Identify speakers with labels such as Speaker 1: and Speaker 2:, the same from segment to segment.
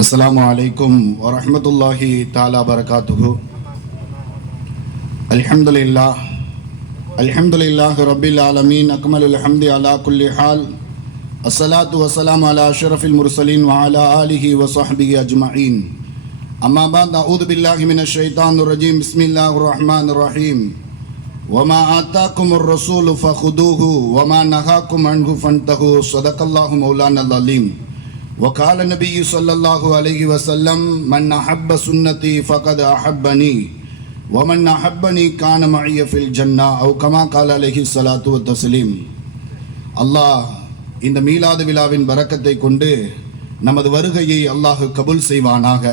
Speaker 1: السلام عليكم ورحمة الله تعالى وبركاته الحمد لله الحمد لله رب العالمين أكمل الحمد على كل حال الصلاة والسلام على أشرف المرسلين وعلى آله وصحبه أجمعين أما بعد أعوذ بالله من الشيطان الرجيم بسم الله الرحمن الرحيم وما آتاكم الرسول فخذوه وما نهاكم عنه فانتهوا صدق الله مولانا العليم وقال النبي صلى الله عليه وسلم من أحب سنتي فقد أحبني ومن أحبني كان معي في الجنة أو كما قال عليه الصلاة والتسليم அல்லாஹ் இந்த மீலாது விழாவின் பரக்கத்தை கொண்டு நமது வருகையை அல்லாஹ் கபூல் செய்வானாக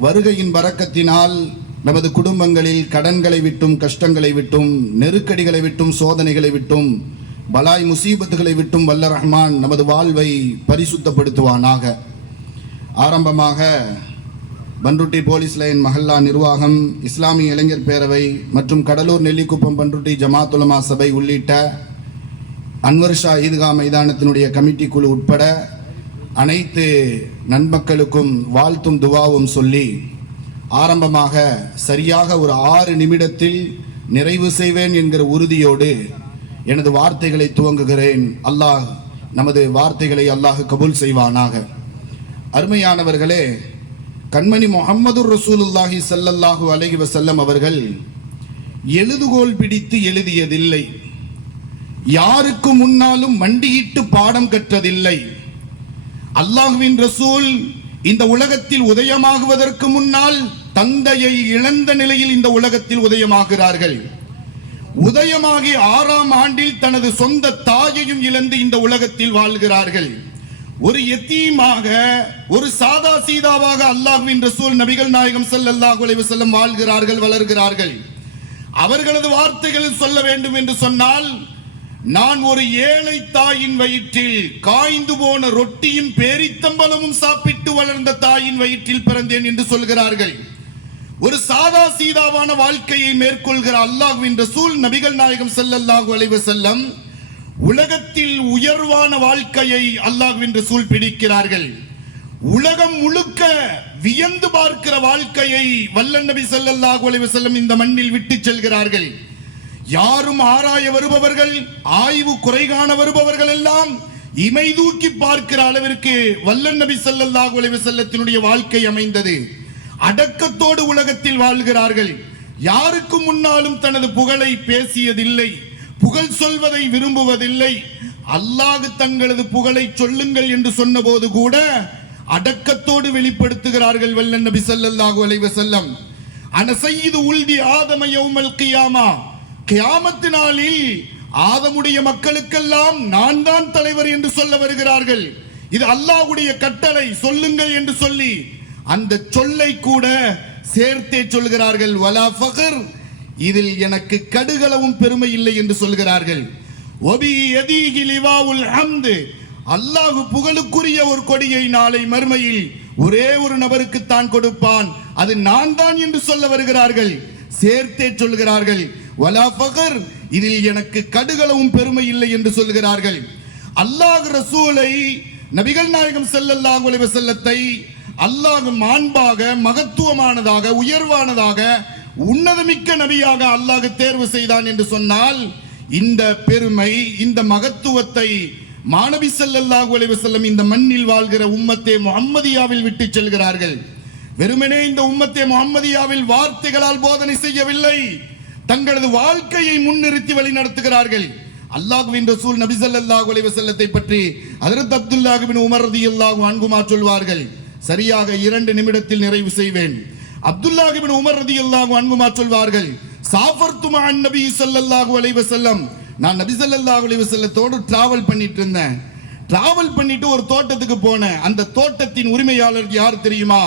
Speaker 1: வருகையின் பரக்கத்தினால் நமது குடும்பங்களில் கடன்களை விட்டும் கஷ்டங்களை விட்டும் நெருக்கடிகளை விட்டும் சோதனைகளை விட்டும் பலாய் முசீபத்துகளை விட்டும் வல்ல ரஹ்மான் நமது வாழ்வை பரிசுத்தப்படுத்துவானாக. ஆரம்பமாக பன்ருட்டி போலீஸ் லைன் மஹல்லா நிர்வாகம் இஸ்லாமிய இளைஞர் பேரவை மற்றும் கடலூர் நெல்லிக்குப்பம் பன்ருட்டி ஜமாத்துலமா சபை உள்ளிட்ட அன்வர் ஷா ஈத்கா மைதானத்தினுடைய கமிட்டி குழு உட்பட அனைத்து நன்மக்களுக்கும் வாழ்த்தும் துவாவும் சொல்லி ஆரம்பமாக சரியாக ஒரு ஆறு நிமிடத்தில் நிறைவு செய்வேன் என்கிற உறுதியோடு எனது வார்த்தைகளை துவங்குகிறேன். அல்லாஹ் நமது வார்த்தைகளை அல்லாஹ் கபூல் செய்வானாக. அருமையானவர்களே கண்மணி முகமது ரசூலுல்லாஹி சல்லல்லாஹு அலஹி வசல்லம் அவர்கள் எழுதுகோல் பிடித்து எழுதியதில்லை. யாருக்கு முன்னாலும் மண்டியிட்டு பாடம் கற்றதில்லை. அல்லாஹுவின் ரசூல் இந்த உலகத்தில் உதயமாகுவதற்கு முன்னால் தந்தையை இழந்த நிலையில் இந்த உலகத்தில் உதயமாகிறார்கள். உதயமாகி ஆறாம் ஆண்டில் தனது சொந்த தாயையும் இழந்து இந்த உலகத்தில் வாழ்கிறார்கள். ஒரு எத்தீமாக ஒரு சாதா சீதாவாக அல்லாஹ்வின் ரசூல் நபிகள் நாயகம் செல் அல்லாஹ் உலைவு செல்லும் வாழ்கிறார்கள் வளர்கிறார்கள். அவர்களது வார்த்தைகளில் சொல்ல வேண்டும் என்று சொன்னால் நான் ஒரு ஏழை தாயின் வயிற்றில் காய்ந்து போன ரொட்டியும் பேரித்தம்பலமும் சாப்பிட்டு வளர்ந்த தாயின் வயிற்றில் பிறந்தேன் என்று சொல்கிறார்கள். ஒரு சாதா சீதாவான வாழ்க்கையை மேற்கொள்கிற அல்லாஹ் என்ற சூழ் நபிகள் நாயகம் செல்லல்லாஹு அலைஹி செல்லம் உலகத்தில் உயர்வான வாழ்க்கையை அல்லாஹ் என்று சூழ் பிடிக்கிறார்கள். உலகம் முழுக்க வியந்து பார்க்கிற வாழ்க்கையை வல்லன் நபி செல்லல்லாஹு அலைஹி செல்லம் இந்த மண்ணில் விட்டு செல்கிறார்கள். யாரும் ஆராய வருபவர்கள் ஆய்வு குறை காண வருபவர்கள் எல்லாம் இமை தூக்கி பார்க்கிற அளவிற்கு வல்லன் நபி ஸல்லல்லாஹு அலைஹி செல்லத்தினுடைய வாழ்க்கை அமைந்தது. அடக்கத்தோடு உலகத்தில் வாழ்கிறார்கள். யாருக்கு முன்னாலும் தனது புகழை பேசியதில்லை. புகழ் சொல்வதை விரும்புவதில்லை. அல்லாஹ் தங்களது புகழை சொல்லுங்கள் என்று சொன்னபோது கூட அடக்கத்தோடு வெளிப்படுத்துகிறார்கள் வல்லன் நபி ஸல்லல்லாஹு அலைஹி வஸல்லம். அன சய்யிது உல்தி ஆதம யௌமல் கியாமா. கியாமத்து நாளில் ஆதமுடைய மக்களுக்கெல்லாம் நான் தான் தலைவர் என்று சொல்ல வருகிறார்கள். இது அல்லாஹ்வுடைய கட்டளை. சொல்லுங்கள் என்று சொல்லி அந்த சொல்லை கூட சேர்த்தே சொல்கிறார்கள் வலா ஃபகர் இதில் எனக்கு கடுகளவும் பெருமை இல்லை என்று சொல்கிறார்கள் ஒபி எதீகி லிவாவுல் ஹம்து. அல்லாஹ் புகழுக்குரிய ஒரு கொடியை நாளை மறுமையில் ஒரே ஒரு நபருக்கு தான் கொடுப்பான். அது நான் தான் என்று சொல்ல வருகிறார்கள். சேர்த்தே சொல்கிறார்கள் வலா ஃபகர் இதில் எனக்கு கடுகளவும் பெருமை இல்லை என்று சொல்கிறார்கள் அல்லாஹ் ரசூலை நபிகள் நாயகம் செல்லல்லாஹ் உலக செல்லத்தை அல்லாஹ் மாண்பாக மகத்துவமானதாக உயர்வானதாக உன்னதமிக்க நபியாக அல்லாஹ் தேர்வு செய்தான் என்று சொன்னால் இந்த பெருமை இந்த மகத்துவத்தை மாணவி செல்லல்லாஹு அலைவசல்லம் இந்த மண்ணில் வாழ்கிற உம்மத்தே முகம்மதியாவில் விட்டு செல்கிறார்கள். வெறுமனே இந்த உம்மத்தே முஹம்மதியாவில் வார்த்தைகளால் போதனை செய்யவில்லை. தங்களது வாழ்க்கையை முன்னிறுத்தி வழி நடத்துகிறார்கள். அல்லாஹுவின் ரசூல் நபி சல்லாஹு அலைவசல்லத்தை பற்றி ஹஜ்ரத் அப்துல்லாஹுவின் உமர் ரதி அல்லாஹு அன்புமா சொல்வார்கள். சரியாக இரண்டு நிமிடத்தில் நிறைவு செய்வேன். அப்துல்லாஹிபின் உமர் உமர் ரலியல்லாஹு அன்புமா சொல்வார்கள் சாஃபர்து மஅன் நபி ஸல்லல்லாஹு அலைவ செல்லம் நான் நபி ஸல்லல்லாஹு அலைவ செல்லத்தோடு டிராவல் பண்ணிட்டு இருந்தேன். டிராவல் பண்ணிட்டு ஒரு தோட்டத்துக்கு போனேன். அந்த தோட்டத்தின் உரிமையாளர் யார் தெரியுமா?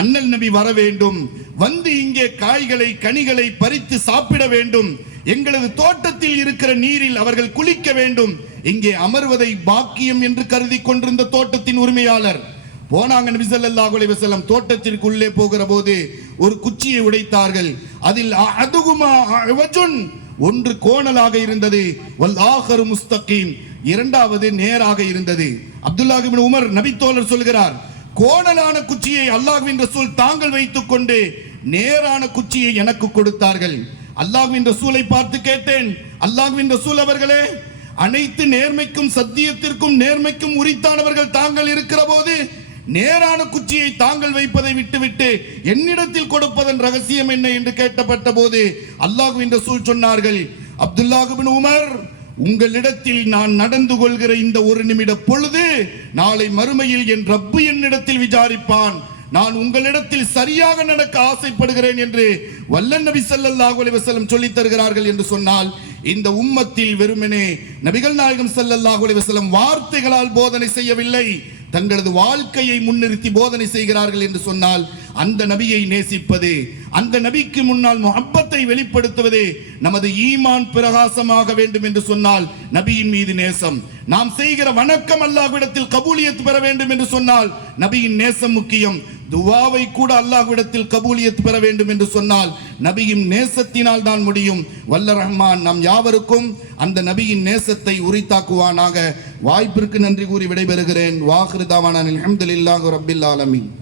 Speaker 1: அண்ணல் நபி வர வேண்டும். வந்து இங்கே காய்களை கனிகளை பறித்து சாப்பிட வேண்டும். எங்களது தோட்டத்தில் இருக்கிற நீரில் அவர்கள் குளிக்க வேண்டும். இங்கே அமர்வதை பாக்கியம் என்று கருதி கொண்டிருந்த தோட்டத்தின் உரிமையாளர். போனாங்க நபி ஸல்லல்லாஹு தோட்டத்திற்குள்ளே போகிற போது ஒரு குச்சியை உடைத்தார்கள். அதில் அதுகுமா ஒன்று கோணலாக இருந்தது. வல் முஸ்தகீம். இரண்டாவது நேராக இருந்தது. அப்துல்லாஹ் உமர் நபி தோழர் சொல்கிறார் கோணலான குச்சியை அல்லாஹ்வின் ரசூல் தாங்கள் வைத்துக் கொண்டு நேரான குச்சியை எனக்கு கொடுத்தார்கள். அல்லாஹ்வின் ரசூலை பார்த்து கேட்டேன். அல்லாஹ்வின் ரசூல் அவர்களே அனைத்து நேர்மைக்கும் சத்தியத்திற்கும் நேர்மைக்கும் உரித்தானவர்கள் தாங்கள் இருக்கிற போது நேரான குச்சியை தாங்கள் வைப்பதை விட்டுவிட்டு என்னிடத்தில் கொடுப்பதன் ரகசியம் என்ன என்று கேட்டப்பட்ட போது அல்லாஹ்வின் ரசூல் சொன்னார்கள் அப்துல்லாஹுபின் உமர் உங்களிடத்தில் நான் நடந்து கொள்கிற இந்த ஒரு நிமிட பொழுது நாளை மறுமையில் என் ரப்பு என்னிடத்தில் விசாரிப்பான். நான் உங்களிடத்தில் சரியாக நடக்க ஆசைப்படுகிறேன் என்று வல்லன் நபி ஸல்லல்லாஹு அலைஹி வஸல்லம் சொல்லித் தருகிறார்கள் என்று சொன்னால் இந்த உம்மத்தில் வெறுமனே நபிகள் நாயகம் ஸல்லல்லாஹு அலைஹி வார்த்தைகளால் போதனை செய்யவில்லை. தங்களது வாழ்க்கையை முன்னிறுத்தி போதனை செய்கிறார்கள் என்று சொன்னால் அந்த நபியை நேசிப்பது அந்த நபிக்கு முன்னால் அப்பத்தை வெளிப்படுத்துவது நமது ஈமான் பிரகாசமாக வேண்டும் என்று சொன்னால் நபியின் மீது நேசம். நாம் செய்கிற வணக்கம் அல்லாஹ்விடத்தில் கபூலியத் பெற வேண்டும் என்று சொன்னால் நபியின் நேசம் முக்கியம். துவாவை கூட அல்லாஹ்விடத்தில் கபூலியத் பெற வேண்டும் என்று சொன்னால் நபியின் நேசத்தினால் தான் முடியும். வல்ல ரஹ்மான் நம் யாவருக்கும் அந்த நபியின் நேசத்தை உரித்தாக்குவானாக. வாய்ப்பிற்கு நன்றி கூறி விடைபெறுகிறேன். வாஹிருதாவானில் அஹமதுல்லாஹு ரபில் ஆலமின்.